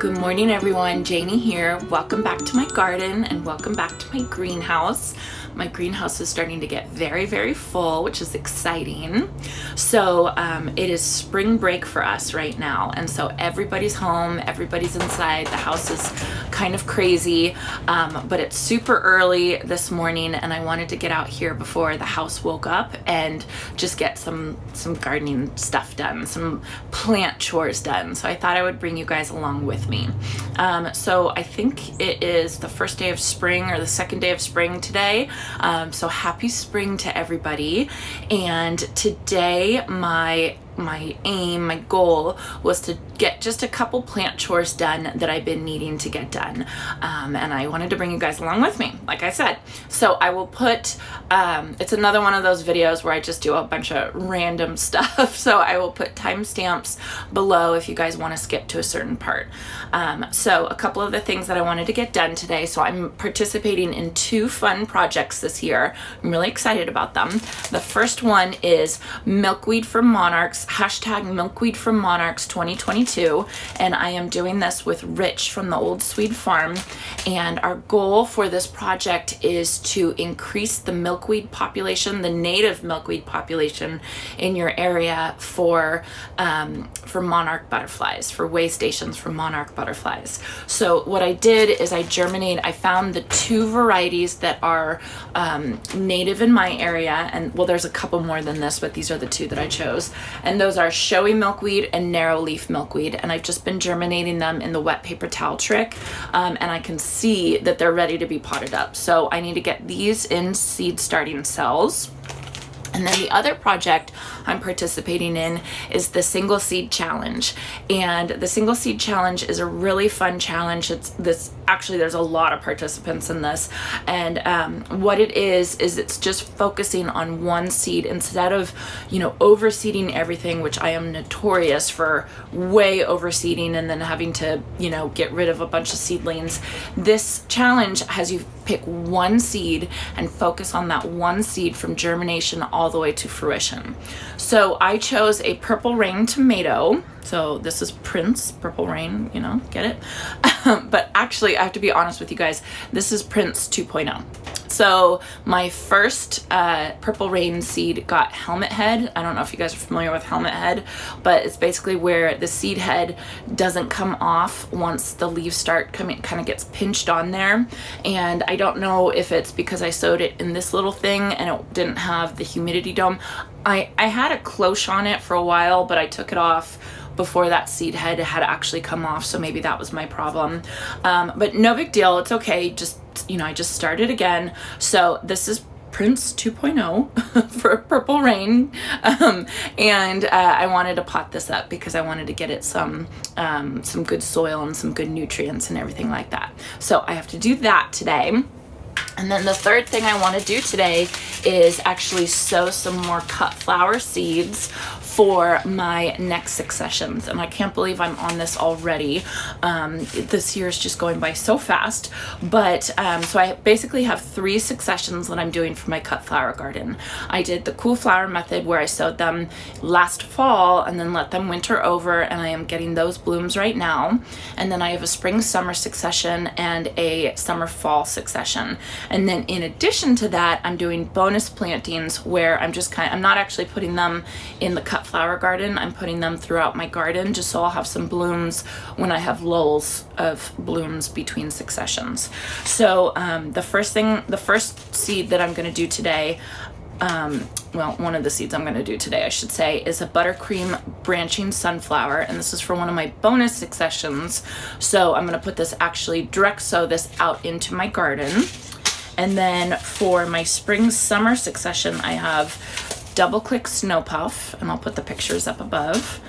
Good morning everyone, Janie here. Welcome back to my garden and welcome back to my greenhouse. My greenhouse is starting to get very, very full, which is exciting. So it is spring break for us right now. And so everybody's home, everybody's inside. The house is kind of crazy, but it's super early this morning and I wanted to get out here before the house woke up and just get some gardening stuff done, some plant chores done. So I thought I would bring you guys along with me. So I think it is the first day of spring or the second day of spring today. So happy spring to everybody. And today my goal was to get just a couple plant chores done that I've been needing to get done. And I wanted to bring you guys along with me, like I said. So I will put, it's another one of those videos where I just do a bunch of random stuff. So I will put timestamps below if you guys want to skip to a certain part. So a couple of the things that I wanted to get done today. So I'm participating in 2 fun projects this year. I'm really excited about them. The first one is Milkweed for Monarchs, hashtag Milkweed for Monarchs 2022. And I am doing this with Rich from the Old Swede Farm. And our goal for this project is to increase the milkweed population, the native milkweed population in your area for monarch butterflies, for way stations for monarch butterflies. So what I did is I found the 2 varieties that are native in my area, and well, there's a couple more than this, but these are the 2 that I chose. And those are showy milkweed and narrow leaf milkweed. And I've just been germinating them in the wet paper towel trick. And I can see that they're ready to be potted up. So I need to get these in seed starting cells. And then the other project I'm participating in is the single seed challenge. And the single seed challenge is a really fun challenge. There's a lot of participants in this. And what it is it's just focusing on one seed instead of, overseeding everything, which I am notorious for way overseeding and then having to, get rid of a bunch of seedlings. This challenge has you pick one seed and focus on that one seed from germination all the way to fruition. So I chose a Purple Rain tomato. So this is Prince Purple Rain, get it? But actually, I have to be honest with you guys, this is Prince 2.0. So my first Purple Rain seed got helmet head. I don't know if you guys are familiar with helmet head, but it's basically where the seed head doesn't come off once the leaves start coming, kind of gets pinched on there. And I don't know if it's because I sowed it in this little thing and it didn't have the humidity dome. I had a cloche on it for a while, but I took it off before that seed head had actually come off, so maybe that was my problem. But no big deal, it's okay. I just started again. So this is Prince 2.0 for Purple Rain. And I wanted to pot this up because I wanted to get it some good soil and some good nutrients and everything like that. So I have to do that today. And then the third thing I want to do today is actually sow some more cut flower seeds for my next successions. And I can't believe I'm on this already. This year is just going by so fast. But so I basically have 3 successions that I'm doing for my cut flower garden. I did the cool flower method where I sowed them last fall and then let them winter over, and I am getting those blooms right now. And then I have a spring summer succession and a summer fall succession. And then in addition to that, I'm doing bonus plantings where I'm not actually putting them in the cut flower garden. I'm putting them throughout my garden just so I'll have some blooms when I have lulls of blooms between successions. So the first seed that I'm going to do today, one of the seeds I'm going to do today, I should say, is a Buttercream branching sunflower, and this is for one of my bonus successions. So I'm going to put this, actually direct sow this out into my garden. And then for my spring summer succession, I have Double Click Snow Puff, and I'll put the pictures up above.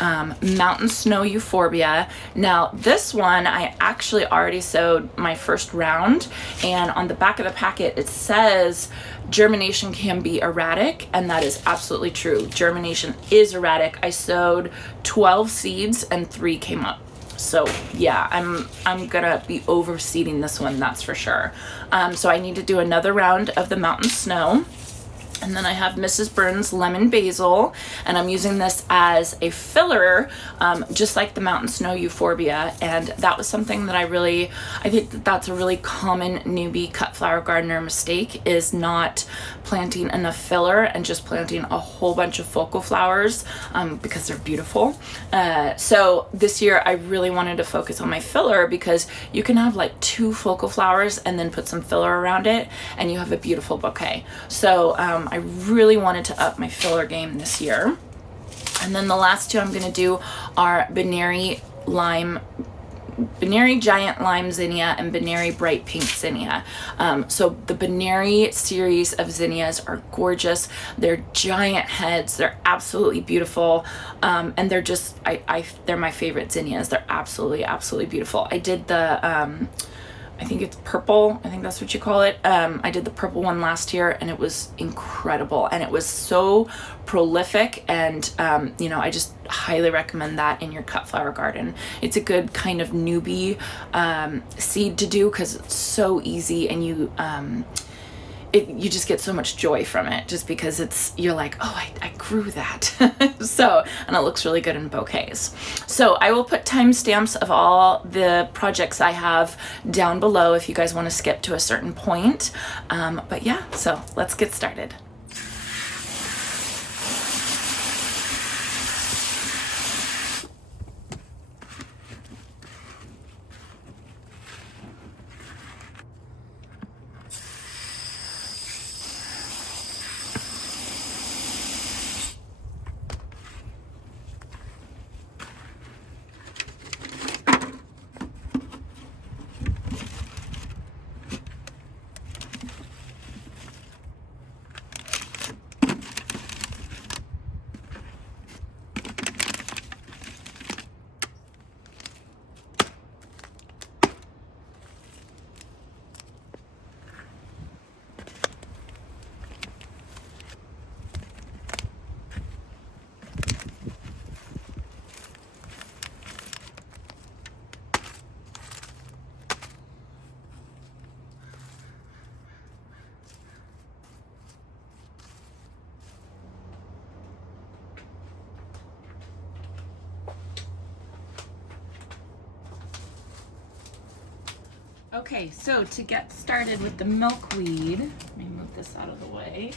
Mountain Snow Euphorbia. Now this one I actually already sowed my first round, and on the back of the packet it says germination can be erratic, and that is absolutely true. Germination is erratic. I sowed 12 seeds and 3 came up. So yeah, I'm gonna be overseeding this one, that's for sure. So I need to do another round of the mountain snow. And then I have Mrs. Burns Lemon Basil, and I'm using this as a filler, just like the Mountain Snow Euphorbia. And that was something that I think that that's a really common newbie cut flower gardener mistake, is not planting enough filler and just planting a whole bunch of focal flowers because they're beautiful. So this year I really wanted to focus on my filler, because you can have like 2 focal flowers and then put some filler around it and you have a beautiful bouquet. So I really wanted to up my filler game this year. And then the last 2 I'm going to do are Benary Giant Lime Zinnia and Benary Bright Pink Zinnia. So the Benary series of zinnias are gorgeous. They're giant heads. They're absolutely beautiful. And they're just, they're my favorite zinnias. They're absolutely, absolutely beautiful. I did the, I think it's purple. I think that's what you call it. I did the purple one last year and it was incredible. And it was so prolific. And, you know, I just highly recommend that in your cut flower garden. It's a good kind of newbie seed to do, because it's so easy, and you just get so much joy from it, just because you're like, oh, I grew that. So, and it looks really good in bouquets. So I will put timestamps of all the projects I have down below if you guys want to skip to a certain point. But yeah, so let's get started. Okay, so to get started with the milkweed, let me move this out of the way.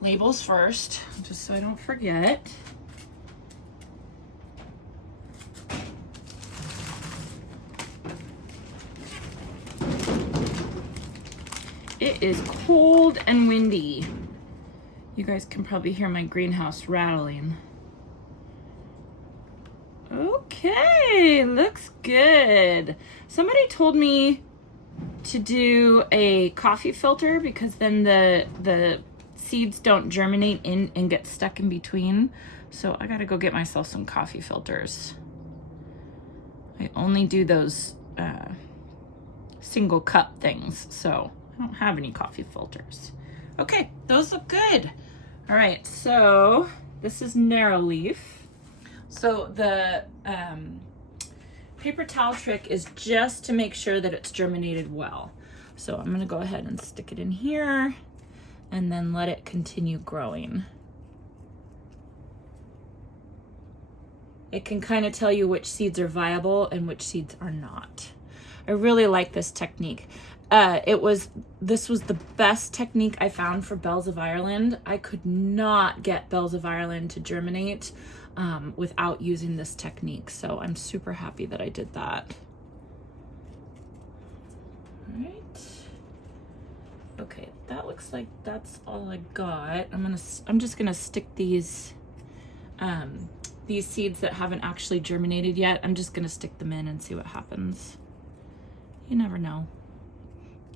Labels first, just so I don't forget. It is cold and windy. You guys can probably hear my greenhouse rattling. Okay, looks good. Somebody told me to do a coffee filter, because then the seeds don't germinate in and get stuck in between. So I gotta go get myself some coffee filters. I only do those single cup things, so I don't have any coffee filters. Okay, those look good. All right, so this is narrow leaf. So the paper towel trick is just to make sure that it's germinated well. So I'm gonna go ahead and stick it in here and then let it continue growing. It can kind of tell you which seeds are viable and which seeds are not. I really like this technique. This was the best technique I found for Bells of Ireland. I could not get Bells of Ireland to germinate without using this technique. So I'm super happy that I did that. All right. Okay, that looks like that's all I got. I'm just gonna stick these seeds that haven't actually germinated yet. I'm just gonna stick them in and see what happens. You never know.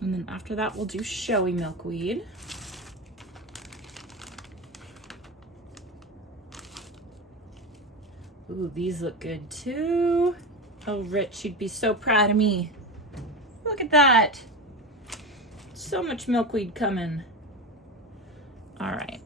And then after that, we'll do showy milkweed. Ooh, these look good too. Oh, Rich, you'd be so proud of me. Look at that. So much milkweed coming. All right.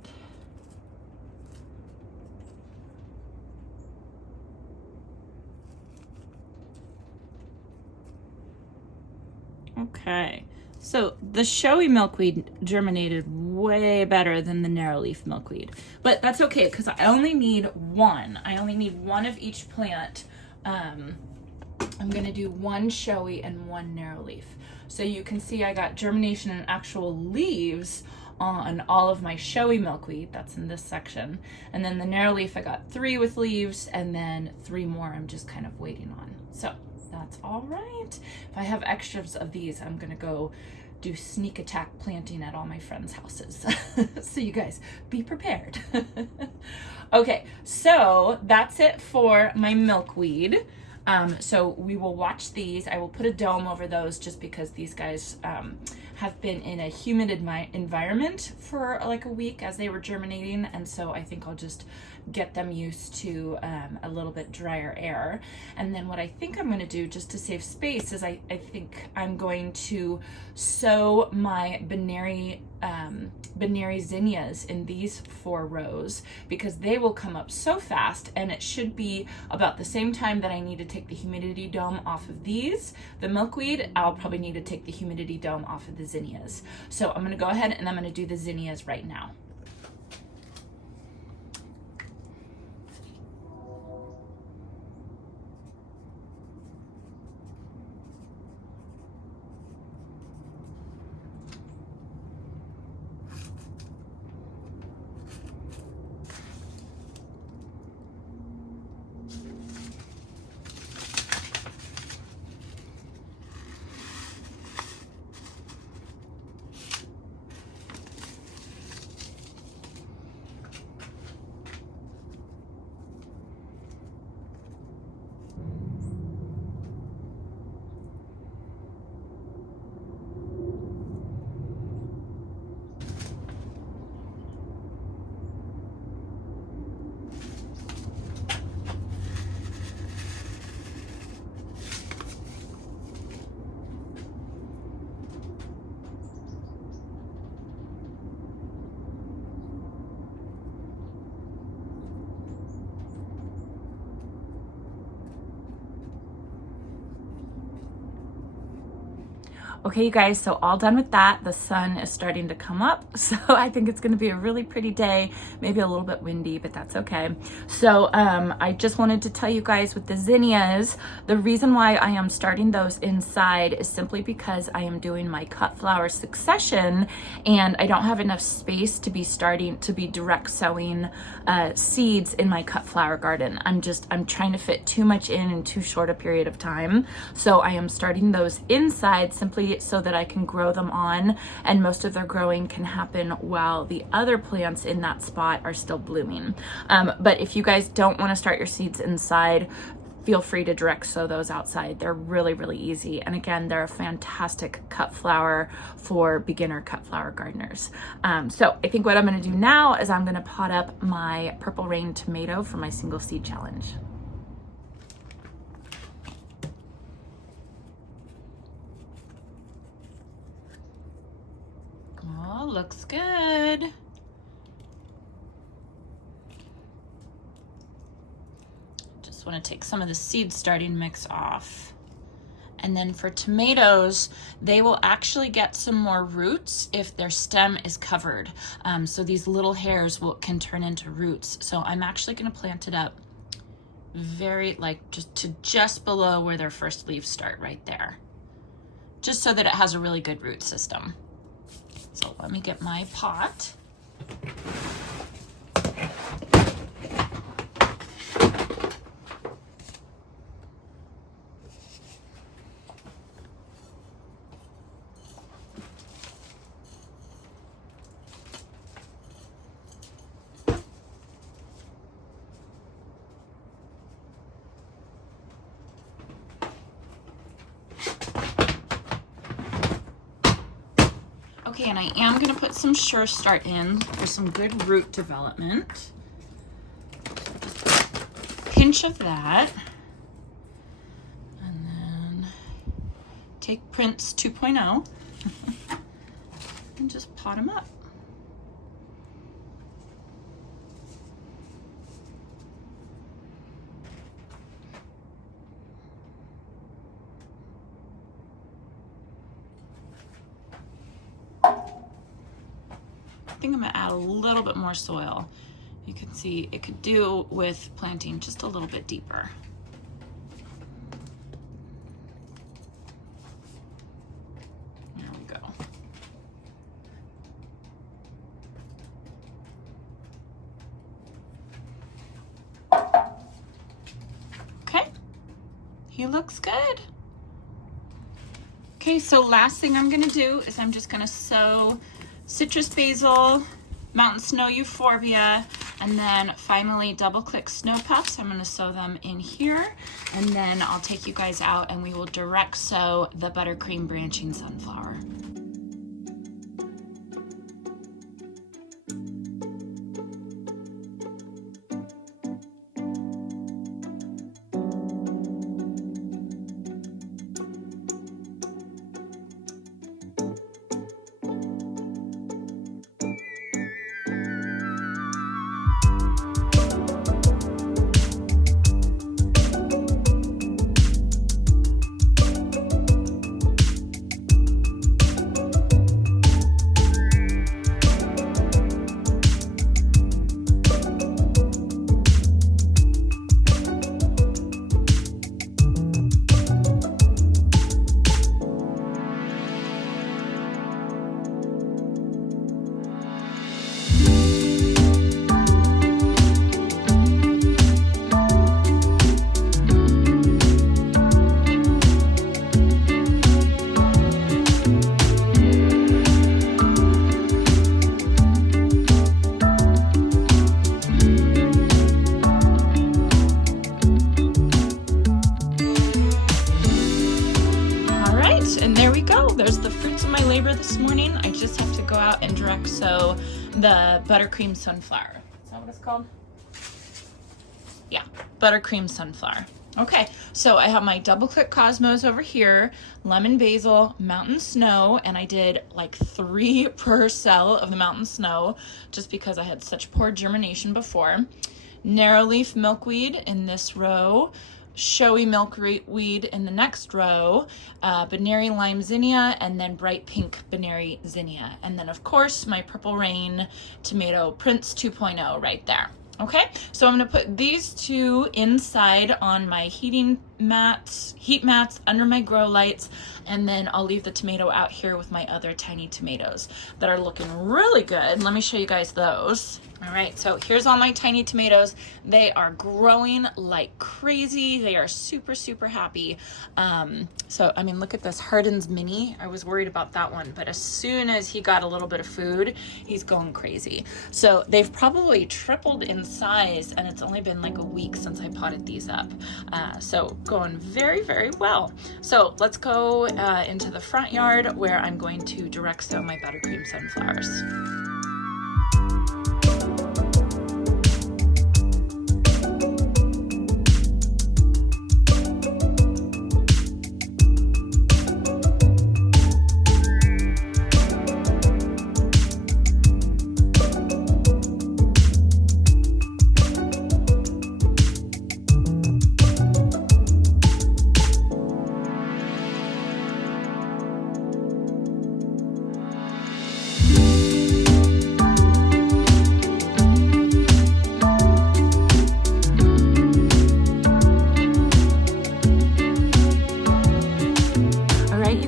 Okay, So the showy milkweed germinated way better than the narrow leaf milkweed, but that's okay because I only need one. I only need one of each plant. I'm gonna do one showy and one narrow leaf. So you can see I got germination and actual leaves on all of my showy milkweed, that's in this section. And then the narrow leaf, I got 3 with leaves, and then 3 more I'm just kind of waiting on. So that's all right. If I have extras of these, I'm gonna go do sneak attack planting at all my friends' houses. So you guys be prepared. Okay, so that's it for my milkweed. So we will watch these. I will put a dome over those just because these guys have been in a humid environment for like a week as they were germinating, and so I think I'll just get them used to a little bit drier air. And then what I think I'm going to do, just to save space, is I think I'm going to sow my Benary zinnias in these 4 rows because they will come up so fast, and it should be about the same time that I need to take the humidity dome off of these. The milkweed, I'll probably need to take the humidity dome off of the zinnias. So I'm going to go ahead and I'm going to do the zinnias right now. Okay, you guys, so all done with that. The sun is starting to come up, so I think it's gonna be a really pretty day, maybe a little bit windy, but that's okay. So I just wanted to tell you guys with the zinnias, the reason why I am starting those inside is simply because I am doing my cut flower succession and I don't have enough space to be direct sowing seeds in my cut flower garden. I'm trying to fit too much in too short a period of time. So I am starting those inside simply so that I can grow them on, and most of their growing can happen while the other plants in that spot are still blooming. But if you guys don't want to start your seeds inside, feel free to direct sow those outside. They're really, really easy. And again, they're a fantastic cut flower for beginner cut flower gardeners. So I think what I'm going to do now is I'm going to pot up my Purple Rain tomato for my single seed challenge. Oh, looks good. Just want to take some of the seed starting mix off. And then for tomatoes, they will actually get some more roots if their stem is covered. So these little hairs can turn into roots. So I'm actually going to plant it up just below where their first leaves start, right there. Just so that it has a really good root system. So let me get my pot. Okay, and I am going to put some Sure Start in for some good root development. Pinch of that. And then take Prince 2.0 and just pot them up. think I'm gonna add a little bit more soil. You can see it could do with planting just a little bit deeper. There we go. Okay, he looks good. Okay, so last thing I'm gonna do is I'm just gonna sow citrus basil, mountain snow euphorbia, and then finally double click snow puffs. I'm gonna sow them in here, and then I'll take you guys out and we will direct sow the buttercream branching sunflower. And there we go. There's the fruits of my labor this morning. I just have to go out and direct sow the buttercream sunflower. Is that what it's called? Yeah, buttercream sunflower. Okay, so I have my double click cosmos over here, lemon basil, mountain snow, and I did like 3 per cell of the mountain snow just because I had such poor germination before. Narrow leaf milkweed in this row, showy milkweed in the next row, Benary lime zinnia, and then bright pink Benary zinnia. And then of course my purple rain tomato Prince 2.0 right there. Okay, so I'm gonna put these 2 inside on my heat mats under my grow lights, and then I'll leave the tomato out here with my other tiny tomatoes that are looking really good. Let me show you guys those. All right, so here's all my tiny tomatoes. They are growing like crazy. They are super, super happy. So, I mean, look at this Hardin's Mini. I was worried about that one, but as soon as he got a little bit of food, he's going crazy. So they've probably tripled in size, and it's only been like a week since I potted these up. So going very, very well. So let's go into the front yard where I'm going to direct sow my buttercream sunflowers.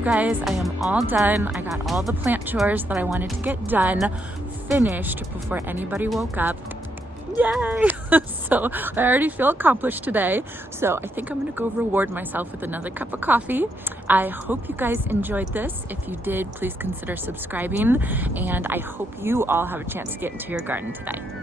Guys, I am all done. I got all the plant chores that I wanted to get done finished before anybody woke up. Yay! So I already feel accomplished today. So I think I'm gonna go reward myself with another cup of coffee. I hope you guys enjoyed this. If you did, please consider subscribing, and I hope you all have a chance to get into your garden today.